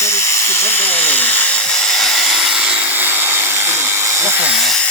Şöyle ikisi bir de olayım. Bakın ya.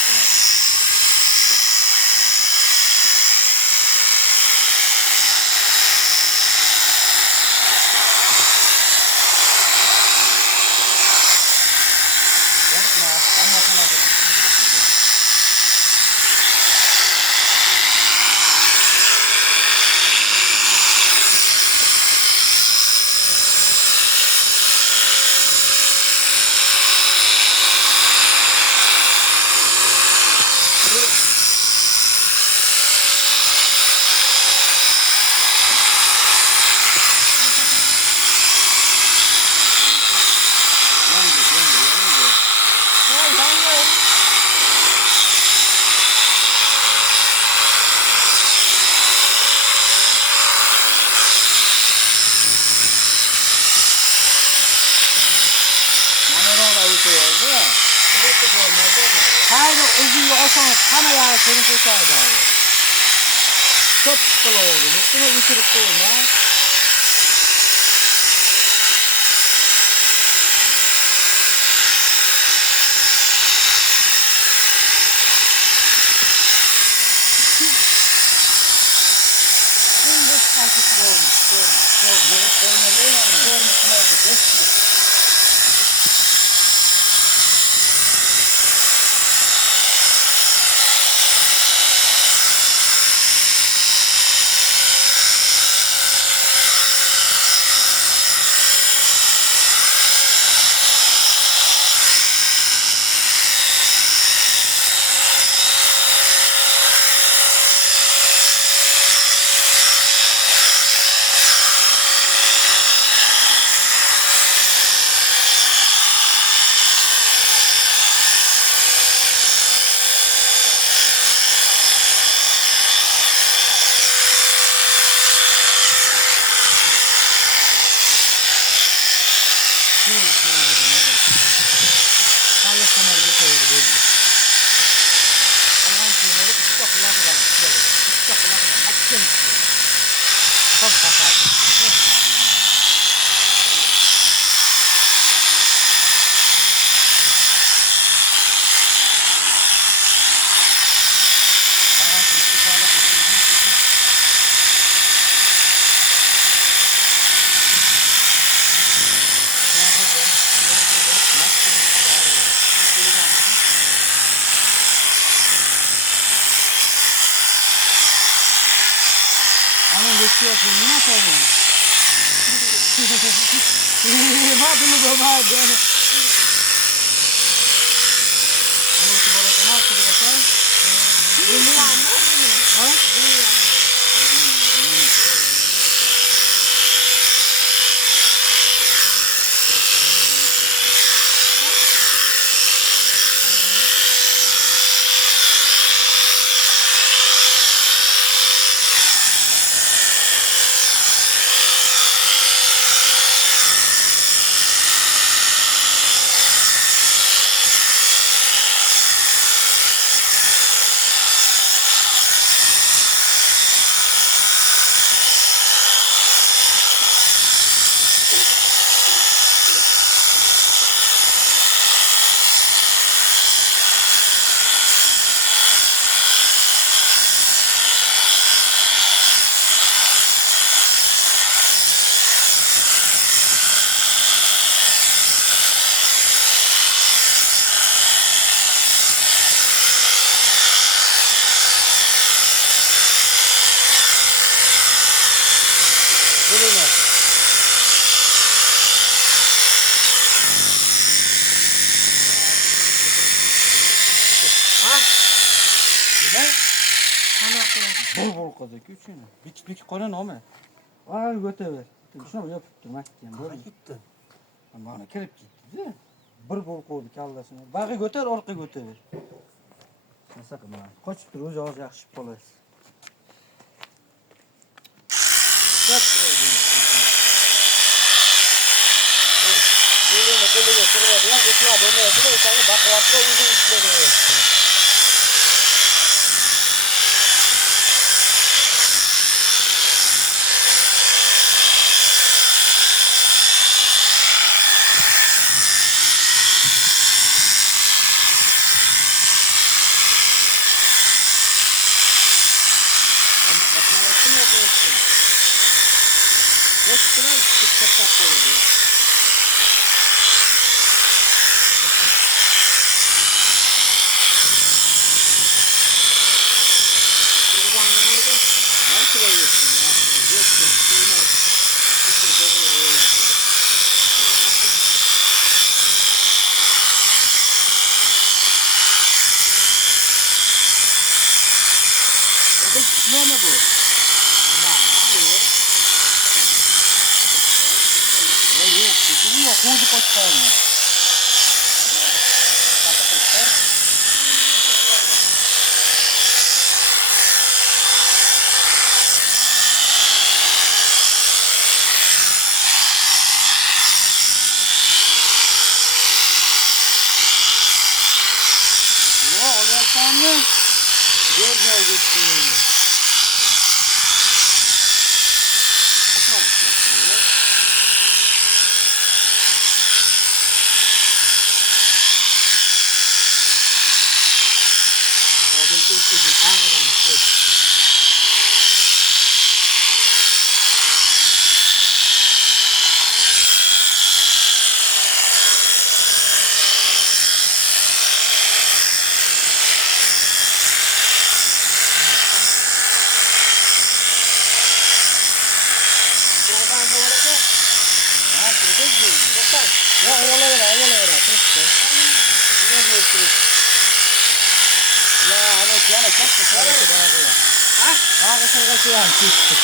Haydi uzun olsanız kameraya seni kurtardı abi. Çok kılı oldu. Üstüne bitirip koyma. Şimdi takip olmuş. Koyma değil mi? Koyma oldu. Geçiyor bunu nasıl olur? Madem bu madem. Onu ki bana kanal sürüyorsa. Bunu anlar mı? Ha? Bunu anlar. Bol kozak üçün. Bik konan o mu? Ay götüver. Şunu yapıp durmak diyeyim böyle. Gitti. Bana kelip gitti değil mi? Bir bol koyduk Allah'ına. Bağı götür, orka götüver. Sen sakın ha. Kaçıp dur, öz yakışıp olayız. Yaptır o gün. Kılıyor, kırıyor. Ya götüyor, dönüyor. Bir de bir tane bakıvatla uzun işleri. Ne bu? Ya yok, kesin yok. Kuzu koçlar mı? Ya oluyorsan ne? Göreceğiz gitsin yani. Nasıl alışacaksın ya? Hadi geçelim. Arkadan çık. Ya oyalayra. Testi. Ne diyorsunuz? Ya evet ya çok güzel oldu. Ha? Daha güzel yani testi.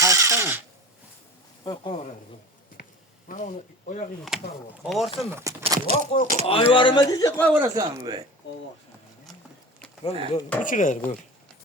Kaçta mı? Koy oraya. Ben onu oyakını tutarım. Kovarsın mı? Yok koy. Ay varma diyecek koy orası be. Böyle. Küçük yer böyle.